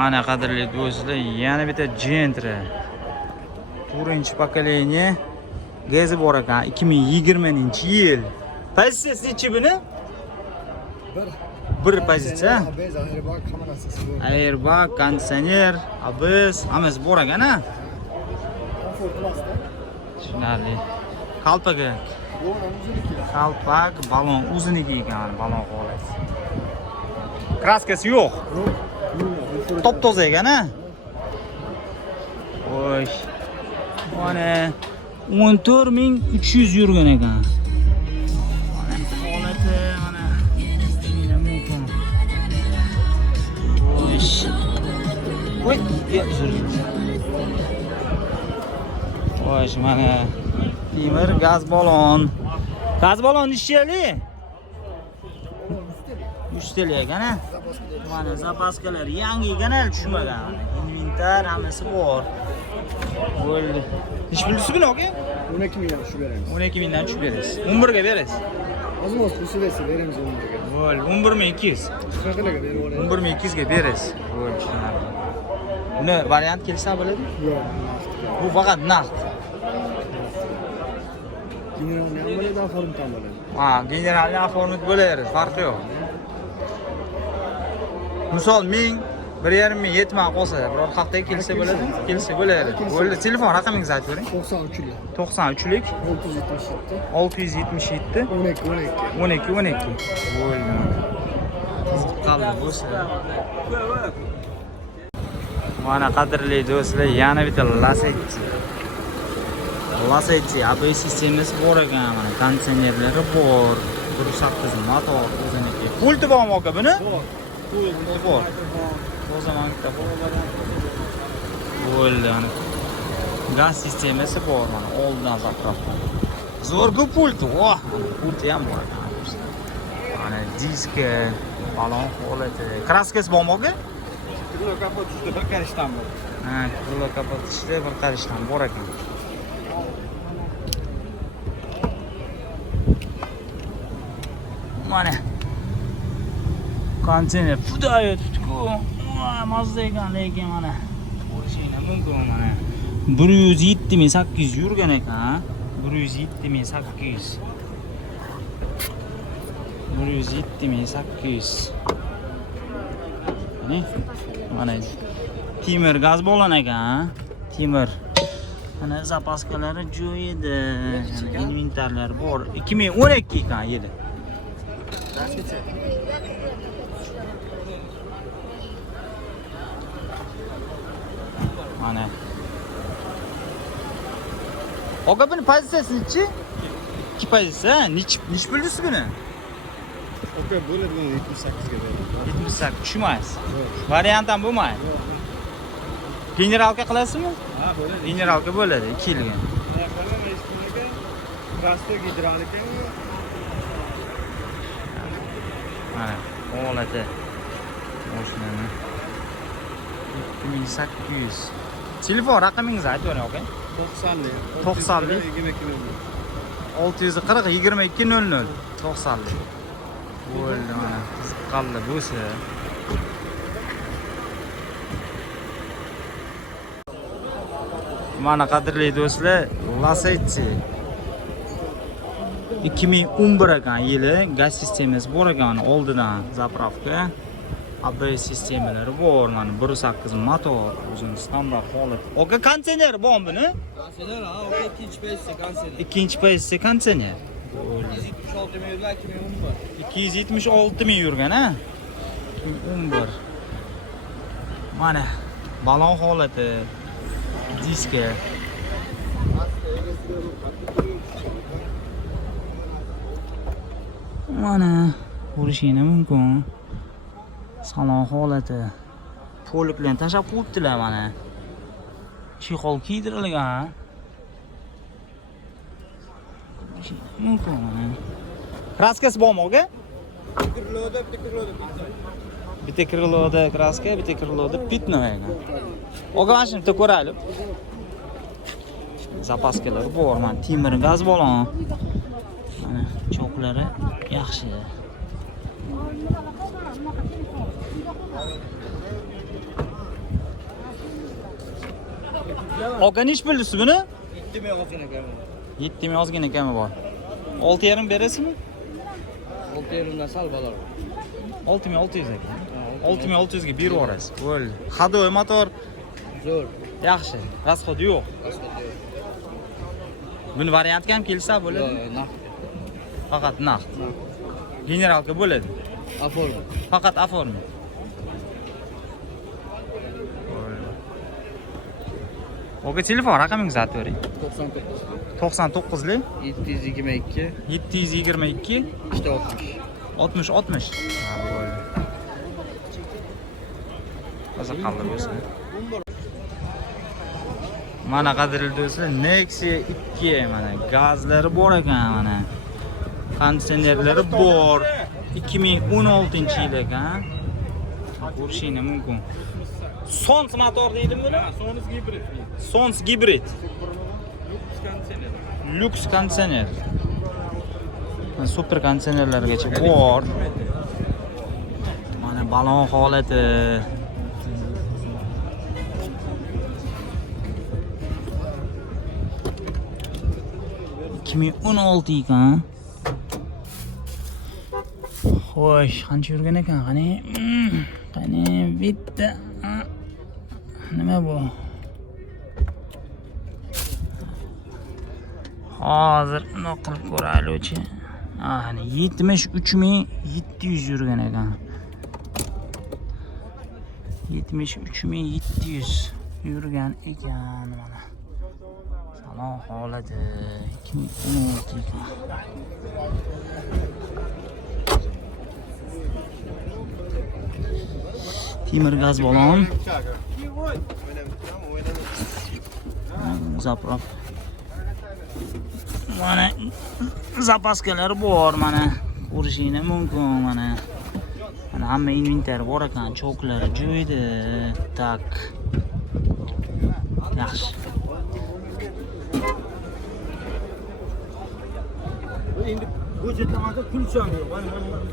Mana qadrli do'stlar, yana bitta Gentra. 4-pokoleniya gazi bor ekan, 2020-yil. Pozitsiyasi nechi buni? Bir pozitsiya. Airbag, konditsioner, ABS, hammasi bor ekan-a? Tushunarli. Qalpagi. Qalpak, balon o'ziniki ekan, balon holati. Kraskasi yo'q. Top-toza ekan-a? Xo'sh. Mana 14300 yurgan ekan. Mana holati mana shunday mumkin. Xo'sh. Voy, xo'sh, mana temir gaz balon. Gaz balon nechchali? 3 TL ekan-a? Mana zapaskalar yangi ekan, tushmagan. Inventar hammasi bor. Bo'ldi. Ish pulisi buni aka? 12 mingdan tushib beramiz. 12 mingdan tushib berasiz. 11 ga berasiz. Ozmoz pulsi bersa beramiz 11 ga. Bo'ldi, 11200. Qanaqaga berib yuboramiz? 11200 ga berasiz. Bo'ldi, tushunarli. Buni variant kelsa bo'ladi? Yo'q. Bu faqat naqd. Generalni ham bo'ladi, oxirni ham bo'ladi. Ha, generalni oformit bo'laveradi, farqi yo'q. Misol 1000, 1,5 ming yetmay qolsa, biror haftaga kelsa bo'ladi, kelsa bo'laveradi. Bo'ldi, telefon raqamingizni aytib bering. 93lik. 93lik 677 677 12 12. Bo'ldi. Qiziqqanli bo'lsa. Mana qadrli do'stlar, yana bitta Lacetti. Lacetti ABS sistemasi bor ekan, mana konditsionerlari bor. 1.8 motor o'ziniki. Pulti bormi aka buni? Pulti bor. To'zamakda bor. Bo'ldi, mana. Gaz sistemasi bor, mana oldidan zapravka. Zo'rgu pulti, voh, pulti ham bor. Mana diski, balon holati. Kraskasi bormi aka? Krilo kapot tushdi, bir qarashdan bor. Ha, krilo kapot tushdi, bir qarashdan bor ekan. Mana konteyner fudoyo tutku. Mazda ekan, lekin mana o'shina mumkin mana. 107.800 yurgan ekan. 107.800. 107.800. Mana temir gaz balon ekan. Temir. Mana zapaskalari joyida. Inventarlar bor. 2012 ekan yili. Mana. Oga buni pozitsiyasi nechi? 2 pozitsiya. Nech pulisi buni? Aka bo'ladi buni 78 ga beramiz. 78 tushmaysiz. Variant ham bo'lmaydi. Generalka qilasizmi? Ha, bo'ladi. Generalka bo'ladi 2 yilga. Kraska gidrolika. Mana holati. Mashinani 2800. Telefon raqamingizni aytib bering aka. 90lik. 90lik. 640 2200 90lik. Bo'ldi mana. Qiziqqanli bo'lsa. Mana qadrli do'stlar, Lacetti 2011 ekan yili, gaz sistemasi bor ekan, oldidan zapravka, ABS sistemalari bor, mana 1.8 motor, o'zini standart holat. Oka konditsioner bormi buni? Konditsioner, ha, oka ikkinchi pozitsiya konditsioner. Ikkinchi pozitsiya konditsioner. 276 ming yurgan 2011. 276 ming yurgan, ha? 2011. Mana balon holati, diski. Mana ko'rishinglar mumkin. Salon holati. Poliklarni tashab qo'yibdilar mana. Chexol kiydirilgan. Mumkin mana. Kraskasi bormi aka? Bitta kriloda kraska, bitta kriloda pitno ekan. Aka mana shuni ko'raylik. Zapaskalar bor, mana temir gaz balon. Mana choklari yaxshi. Aka nechi pulsiz buni? 7000 ozgina kami. 7000 ozgina kami bor. 6,5 berasizmi? 6,5 dan sal baland. 6600 ekan. 6600 ga berib yuborasiz. Bo'ldi. Hadoy motor Zo'r. yaxshi. Rasxodi yo'q. Buni variantga ham kelsa bo'ladi. Naqd. Faqat naqd. Generalka bo'ladi. Aforma. Faqat oforma. Oka telefon raqamingizni aytib bering. 99. 99lik 722 722 60. 60. Ha, bo'ldi. Hozir qoldir bo'lsin. Mana qadrli do'stlar, Nexia 2 mana gazlari bor ekan mana. Konditsionerlari bor. 2016-yil ekan. Ko'rishingiz mumkin. Sons motor deydimi buni? Sonus gibrid. Sons gibrid. Lux konditsioner. Super konditsionerlargacha bor. Mana balon holati. ekan. Xo'sh, qancha yurgan ekan? Qani bitta. Nima bu? Hozir uni qilib ko'raylikchi. Hani 73700 yurgan ekan. 73700 yurgan ekan mana. Salon holati 2016 ekan. Temir gaz balon. Zapraf. Mana zapaskalar bor mana. Ko'rishingiz mumkin mana. Mana hamma inventar bor ekan, choklari joyida. Tak. Yaxshi. Endi bo'jetlamada kulcham yo'q.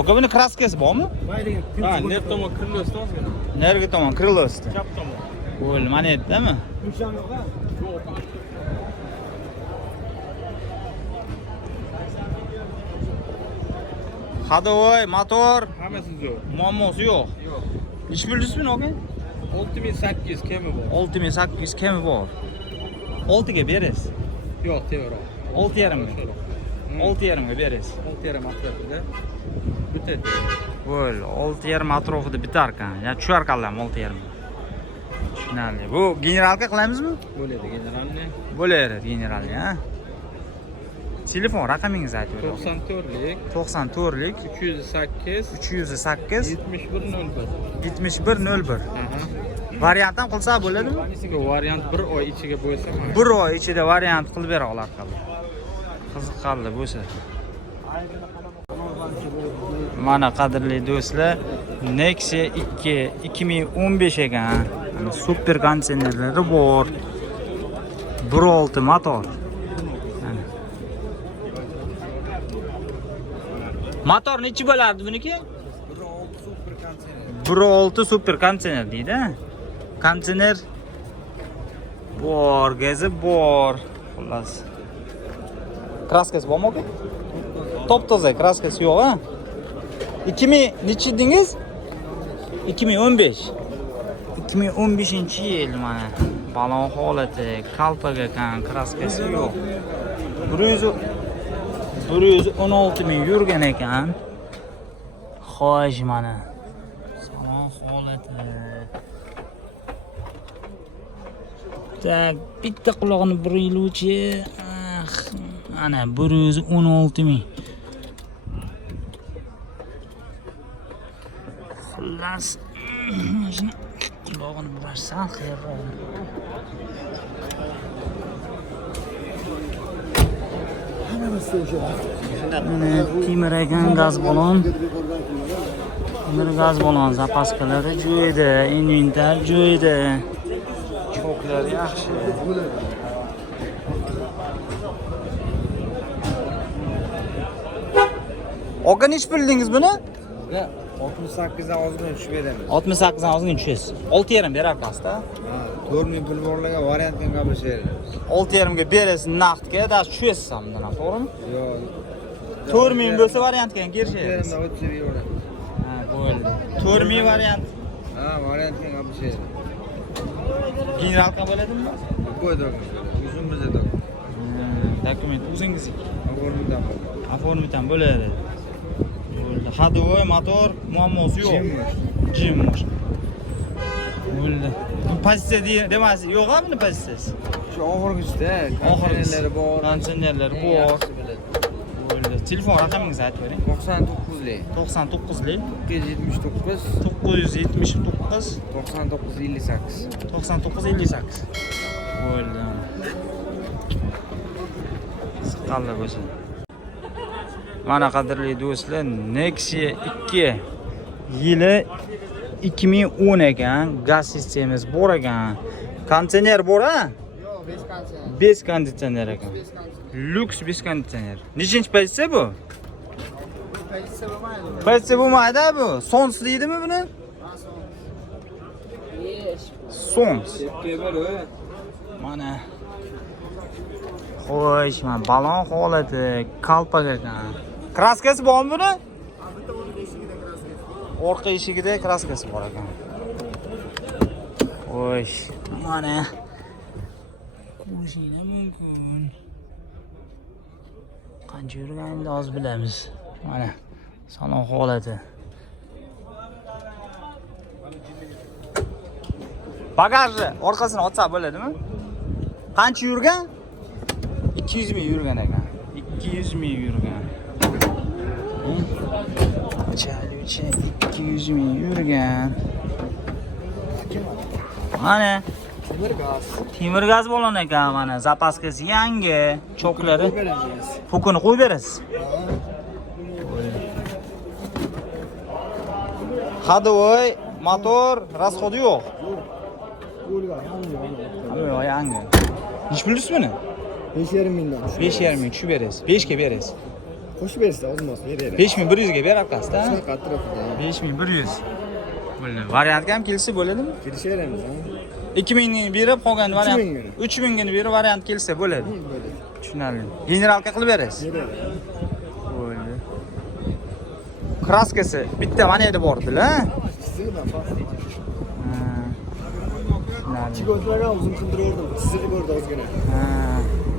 Oka buni kraskasi bormi? Mayli, Ha, net tomon krыло'si ozgina. Nerga tomon? Krыло'sida. Chap tomon. Bo'ldi, mana yerdami? kulcham yo'q. Hadovoy motor, Hammasi zo'r. muammosi yo'q. Yo'q. Ish bildingizmi aka? 6800 kemi bor. 6800 kemi bor. 6 ga berasiz. Yo'q, tevaroq. 6,5 ga. Sho'roq. 6,5 ga berasiz. 6,5 atrofida. Bitadi. Bo'ldi, 6,5 atrofida bitar ekan. Ya tushar qallam 6,5. Tushunarli. Bu generalka qilamizmi? Bo'ladi generalni. Bo'laveradi generalni, ha. Telefon raqamingizni aytib bering. 94lik 94lik 308 308 7101. 7101. Aha. Variant ham qilsa bo'ladimi? Bu variant 1 oy ichiga bo'lsa, 1 oy ichida variant qilib bera olar qoldi. Qiziqqanli bo'lsa. Mana qadrli do'stlar, Nexia 2 2015 ekan. Mana super konditsionerlari bor. 1.6 motor. Motor nechi bo'lardi buniki? 1.6 super konditsioner deydi. Konditsioner bor, gazi bor. Xullas. Kraskasi bormi aka? Top toza, kraskasi yo'q, ha? 2000 nechi dedingiz? 2015. 2015-yil mana. Balon holati, kalpaga kan, kraskasi yo'q. 116.000 yurgan ekan. Xo'sh mana. Salon holati. Tak, bitta quloqni buriluvchi. Ana 116.000. Xullas, shuni quloqni burashsan xiyroq. Temir ekan gaz balon. Temir gaz balon zapaskalari joyida, inventar joyida. Choklar yaxshi. Oga nech bildingiz buni? 68'dan ozgina tushib beramiz. 68 dan ozgina tushasiz. 6,5 berar pastda. Ha, 4000 pul borlarga variantdan qabul beramiz. 6,5 ga berasiz naqdga, dash tushasiz ham bundan, to'g'rimi? Yo'q. 4,000 bo'lsa variantga ham kirishasiz. Yerimda o'tib yuraveramiz. Ha, bo'ldi. 4,000 variant. Ha, variantdan qabul beramiz. Generalka bo'ladimi? Qo'ydi. O'zimizda da. Dokument o'zingizniki. Oformidan bo'ladi. Оформитdan bo'ladi. Bo'ldi. Ходовой motor muammosi yo'q. Jimmosh. Bo'ldi. Bu pozitsiya demasi yo'q-a buni pozitsiyasi? Shu oxirgisida konteynerlari bor. Konteynerlari bor. Bo'ldi. Telefon raqamingizni aytib bering. 99lik. 99lik 279 979 9958. 9958. Bo'ldi. Siqqanlar bo'lsin. Mana qadrli do'stlar, Nexia 2 yili 2010 ekan, gaz sistemasi bor ekan. Konditsioner bor-a? Yo'q, 5 konditsioner. 5 konditsioner ekan. Luks 5 konditsioner. Nechinchi pozitsiya bu? Pozitsiya bo'lmaydi. Pozitsiya bo'lmaydi bu. Sons deydimi buni? Sons. Mana. Xo'sh, mana balon holati, kalpak ekan. Kraskasi bormi buni? Orqa eshigida kraskasi bor ekan. Xo'sh, mana. Ko'rishinglar mumkin. Qancha yurganimni oz bilamiz. Mana salon holati. Bagajni orqasini ochsa bo'ladimi? Qancha yurgan? 200 ming yurgan ekan. 200 ming yurgan. Chaluvchi 200 ming yurgan. Mana temir gaz balon ekan, mana zapaskasi yangi, choklari. Fukuni qo'yib berasiz. Ходовой motor, расход yo'q. Yo'q, yangi. Nech pul buni? 5,5 mingdan. 5,5 ming tushib berasiz. 5 ga berasiz. Qo'shib bersa ozmas beradi. 5100 ga berapsiz-da? Shunaqa atrofida. 5100. Bo'ldi. Variantga ham kelsa bo'ladimi? Kelishaveramiz, ha. 2000 ni berib qolgan variant 3000 ni. 3000 ni berib variant kelsa bo'ladi. Bo'ladi. Tushunarli. Generalka qilib berasiz. Beradi. Bo'ldi. Kraskasi bitta mana yerda bordi-la. Sizdan past. Ha. Tushunarli. Chiqotlarga uzun qildirdim. Sizga ko'rdi ozgina. Ha.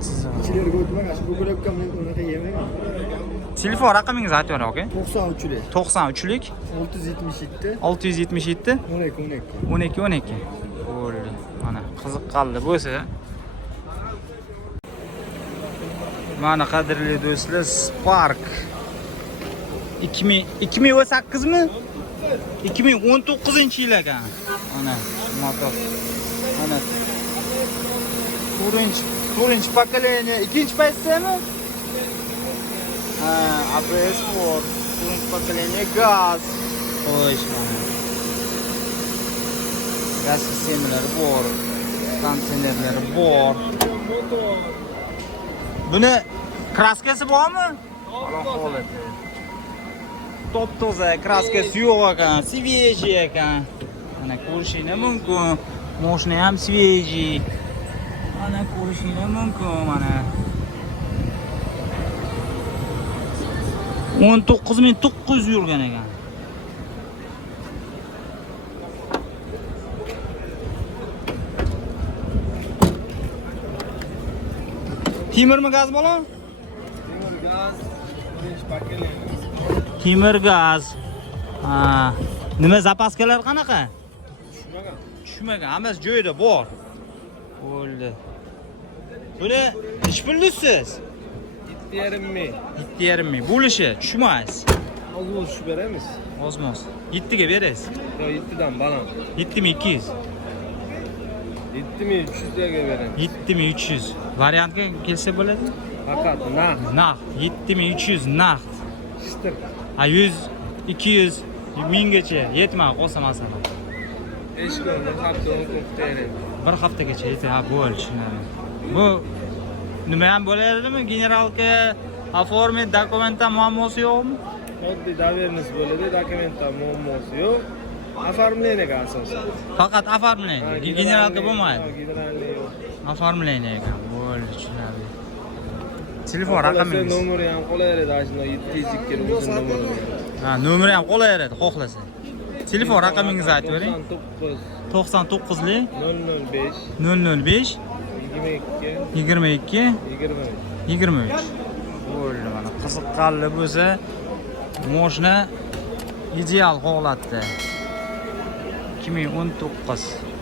Siz Ichilariga o'tmagan, shu ko'kilakka men unaqa yemagan. telefon raqamingizni aytib bering, aka. 93lik. 93lik 677 677 12 12. Bo'ldi. Mana qiziqqanli bo'lsa. Mana qadrli do'stlar, Spark 2008 mi? 2019-yil ekan. Mana motor. Mana 4-chi pokoleniya, 2-chi pozitsiyami? Ha, ABS bor. 4-chi pokoleniya gaz. Xo'sh, mana. Gaz sistemalari bor. Konditsionerlari bor. Buni kraskasi bormi? Holati. Top-toza, kraskasi yo'q ekan, свежий ekan. Mana ko'rishinglar mumkin. Mashina ham свежий. Mana ko'rishinglar mumkin, mana. 19900 yurgan ekan. Temirmi gaz balon? Temir gaz, 5 paket. Temir gaz. Ha, nima zapaskalar qanaqa? Tushmagan. Tushmagan, hammasi joyida bor. Bo'ldi. Buni nech pullisiz? 7,5 ming. 7,5 ming. Bo'lishi tushmaysiz. Ozgina tushib beramiz. Ozmos. 7 ga berasiz. Yo, 7dan baland. 7200. 7300 ga beramiz. 7300. Variantga kelsa bo'ladi? Faqat naqd. Naqd 7300 naqd. Shitir. Ha 100, 200 minggacha yetmay qolsa masalan. Hech kun bir hafta o'qib Bir haftagacha yetadi. Ha, bo'ldi, tushunarli. Bu nima ham bo'ladimi? Generalka oformit dokumentda muammosi yo'qmi? Oddiy dovernis bo'ladi, dokumentda muammosi yo'q. Оформлениеga asosan. Faqat оформление. Generalga bo'lmaydi. Generalniy yo'q. Оформление ekan. Bo'ldi, tushunarli. Telefon raqamingiz. Nomeri ham qo'laveradi, shunday 702 uzun nomeri. Ha, nomeri ham qo'laveradi, xohlasa. Telefon raqamingizni aytib bering. 99 99lik 005 005 22 22 23. 23. Bo'ldi, mana qiziqqanli bo'lsa, moshina ideal holatda. 2019